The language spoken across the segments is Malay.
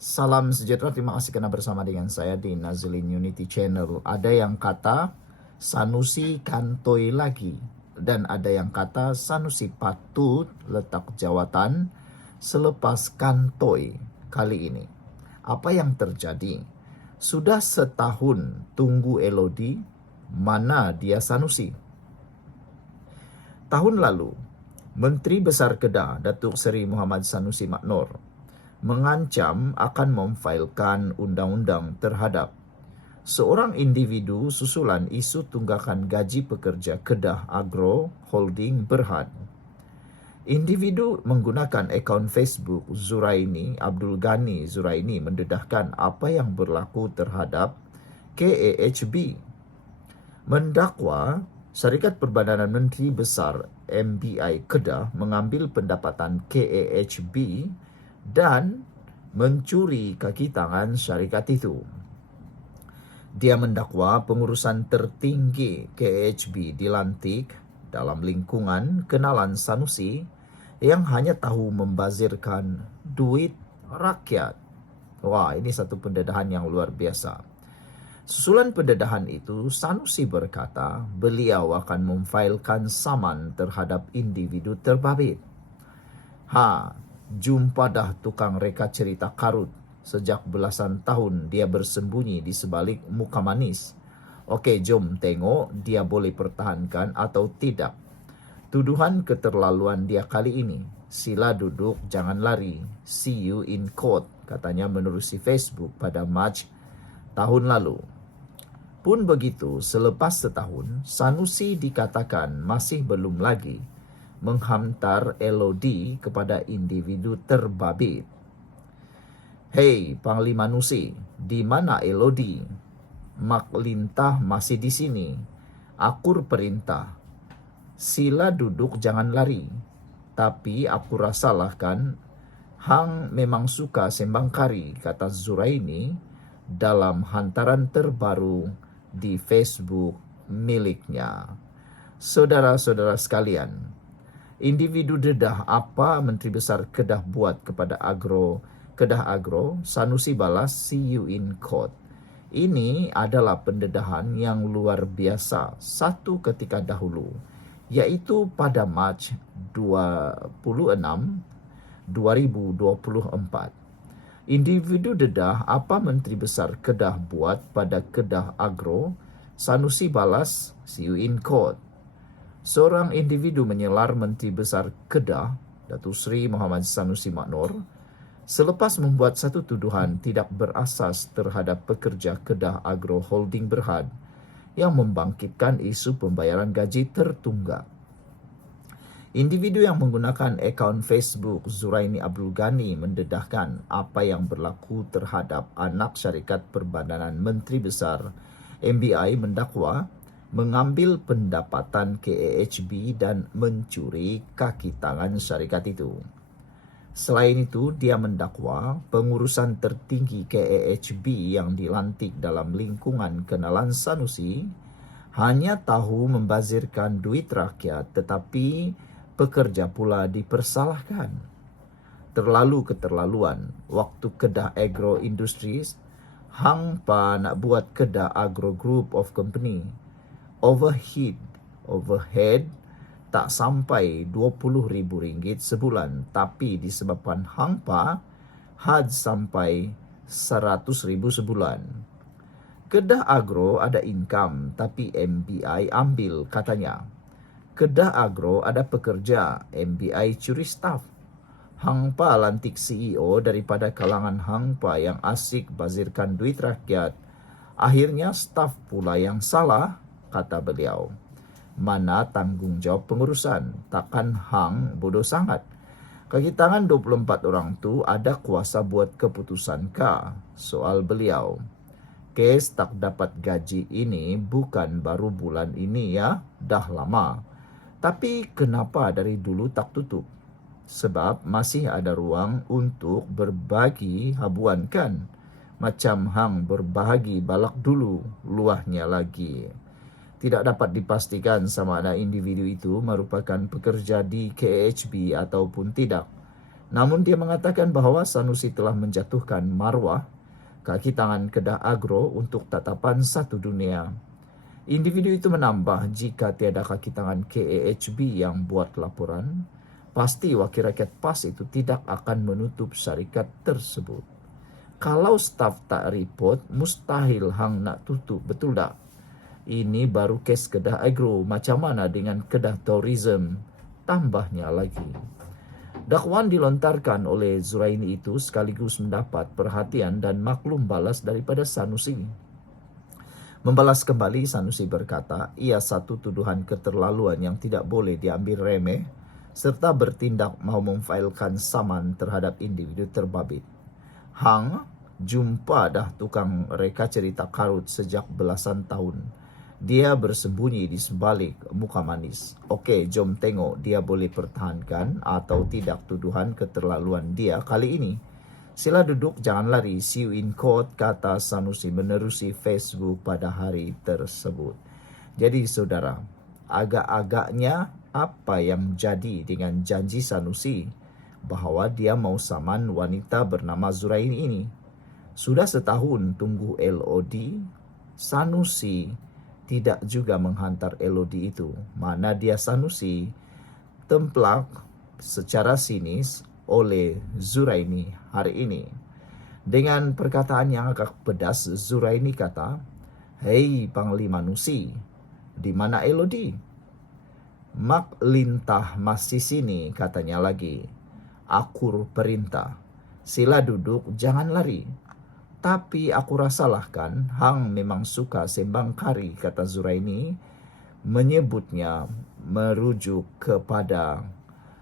Salam sejahtera, terima kasih karena bersama dengan saya di Nazilin Unity Channel. Ada yang kata Sanusi kantoi lagi, dan ada yang kata Sanusi patut letak jawatan selepas kantoi kali ini. Apa yang terjadi? Sudah setahun tunggu Elodie, mana dia Sanusi? Tahun lalu, Menteri Besar Kedah Datuk Seri Muhammad Sanusi Maknor mengancam akan memfailkan undang-undang terhadap seorang individu susulan isu tunggakan gaji pekerja Kedah Agro Holding Berhad. Individu menggunakan akaun Facebook Zuraini Abdul Ghani Zuraini mendedahkan apa yang berlaku terhadap KAHB, mendakwa Syarikat Perbadanan Menteri Besar MBI Kedah mengambil pendapatan KAHB dan mencuri kaki tangan syarikat itu. Dia mendakwa pengurusan tertinggi KAHB dilantik dalam lingkungan kenalan Sanusi yang hanya tahu membazirkan duit rakyat. Wah, ini satu pendedahan yang luar biasa. Susulan pendedahan itu, Sanusi berkata beliau akan memfailkan saman terhadap individu terbabit. Jumpa dah tukang reka cerita karut. Sejak belasan tahun dia bersembunyi di sebalik muka manis. Okey, jom tengok dia boleh pertahankan atau tidak. Tuduhan keterlaluan dia kali ini. Sila duduk, jangan lari. See you in court, katanya menerusi Facebook pada Mac tahun lalu. Pun begitu, selepas setahun, Sanusi dikatakan masih belum lagi menghantar LOD kepada individu terbabit. Hei Panglima Nusi, di mana LOD? Mak Lintah masih di sini. Akur perintah. Sila duduk jangan lari. Tapi aku rasalah kan, hang memang suka sembang kari, kata Zuraini dalam hantaran terbaru di Facebook miliknya. Saudara-saudara sekalian, individu dedah apa Menteri Besar Kedah buat kepada Kedah Agro, Sanusi balas see you in court. Ini adalah pendedahan yang luar biasa satu ketika dahulu, yaitu pada Mac 26, 2024. Individu dedah apa Menteri Besar Kedah buat pada Kedah Agro, Sanusi balas see you in court. Seorang individu menyelar Menteri Besar Kedah, Datuk Seri Muhammad Sanusi Maknor, selepas membuat satu tuduhan tidak berasas terhadap pekerja Kedah Agro Holding Berhad yang membangkitkan isu pembayaran gaji tertunggak. Individu yang menggunakan akaun Facebook Zuraini Abdul Ghani mendedahkan apa yang berlaku terhadap anak Syarikat Perbadanan Menteri Besar MBI mendakwa mengambil pendapatan KAHB dan mencuri kaki tangan syarikat itu. Selain itu, dia mendakwa pengurusan tertinggi KAHB yang dilantik dalam lingkungan kenalan Sanusi hanya tahu membazirkan duit rakyat, tetapi pekerja pula dipersalahkan. Terlalu keterlaluan. Waktu Kedah Agro Industries, hang pa nak buat Kedah Agro Group of Company. Overhead tak sampai RM20,000 sebulan, tapi disebabkan hang pa had sampai RM100,000 sebulan. Kedah Agro ada income, tapi MBI ambil, katanya. Kedah Agro ada pekerja, MBI curi staf. Hang pa lantik CEO daripada kalangan hang pa yang asik bazirkan duit rakyat. Akhirnya staf pula yang salah, kata beliau. Mana tanggungjawab pengurusan? Takkan hang bodoh sangat? Kaki tangan 24 orang tu ada kuasa buat keputusan kah? Soal beliau. Kes tak dapat gaji ini bukan baru bulan ini ya, dah lama. Tapi kenapa dari dulu tak tutup? Sebab masih ada ruang untuk berbagi habuan kan? Macam hang berbahagi balak dulu, luahnya lagi. Tidak dapat dipastikan sama ada individu itu merupakan pekerja di KAHB ataupun tidak. Namun dia mengatakan bahwa Sanusi telah menjatuhkan marwah kaki tangan Kedah Agro untuk tatapan satu dunia. Individu itu menambah, jika tiada kaki tangan KAHB yang buat laporan, pasti Wakil Rakyat PAS itu tidak akan menutup syarikat tersebut. Kalau staf tak report, mustahil hang nak tutup, betul tak? Ini baru kes Kedah Agro, macam mana dengan Kedah Tourism? Tambahnya lagi. Dakwaan dilontarkan oleh Zuraini itu sekaligus mendapat perhatian dan maklum balas daripada Sanusi. Membalas kembali, Sanusi berkata, ia satu tuduhan keterlaluan yang tidak boleh diambil remeh, serta bertindak mahu memfailkan saman terhadap individu terbabit. Hang jumpa dah tukang reka cerita karut sejak belasan tahun. Dia bersembunyi di sebalik muka manis. Okey, jom tengok dia boleh pertahankan atau tidak tuduhan keterlaluan dia kali ini. Sila duduk, jangan lari. See you in court, kata Sanusi menerusi Facebook pada hari tersebut. Jadi saudara, agak-agaknya apa yang jadi dengan janji Sanusi bahawa dia mau saman wanita bernama Zuraini ini? Sudah setahun tunggu LOD, Sanusi tidak juga menghantar LOD itu. Mana dia Sanusi templak secara sinis oleh Zuraini hari ini. Dengan perkataan yang agak pedas, Zuraini kata, "Hei Panglima Nusi, di mana LOD? Mak lintah masih sini," katanya lagi. "Akur perintah. Sila duduk, jangan lari." Tapi aku rasalah kan, hang memang suka sembang kari, kata Zuraini, menyebutnya merujuk kepada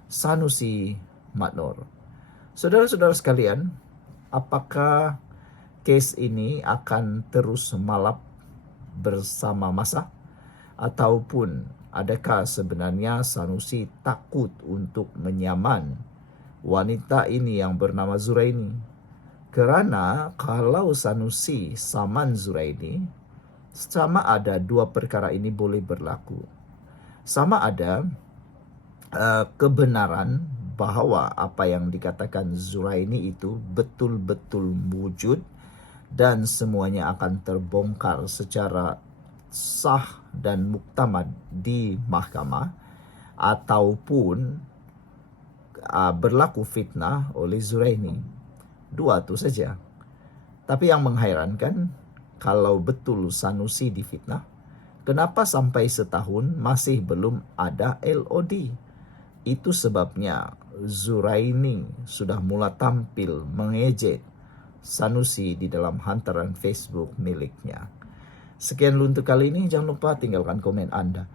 Sanusi Matnor. Saudara-saudara sekalian, apakah kes ini akan terus malap bersama masa? Ataupun adakah sebenarnya Sanusi takut untuk menyaman wanita ini yang bernama Zuraini? Kerana kalau Sanusi saman Zuraini, sama ada dua perkara ini boleh berlaku. Sama ada kebenaran bahawa apa yang dikatakan Zuraini itu betul-betul wujud dan semuanya akan terbongkar secara sah dan muktamad di mahkamah, ataupun berlaku fitnah oleh Zuraini. Dua tu saja. Tapi yang menghairankan, kalau betul Sanusi difitnah, kenapa sampai setahun masih belum ada LOD? Itu sebabnya Zuraini sudah mula tampil mengejek Sanusi di dalam hantaran Facebook miliknya. Sekian untuk kali ini, jangan lupa tinggalkan komen Anda.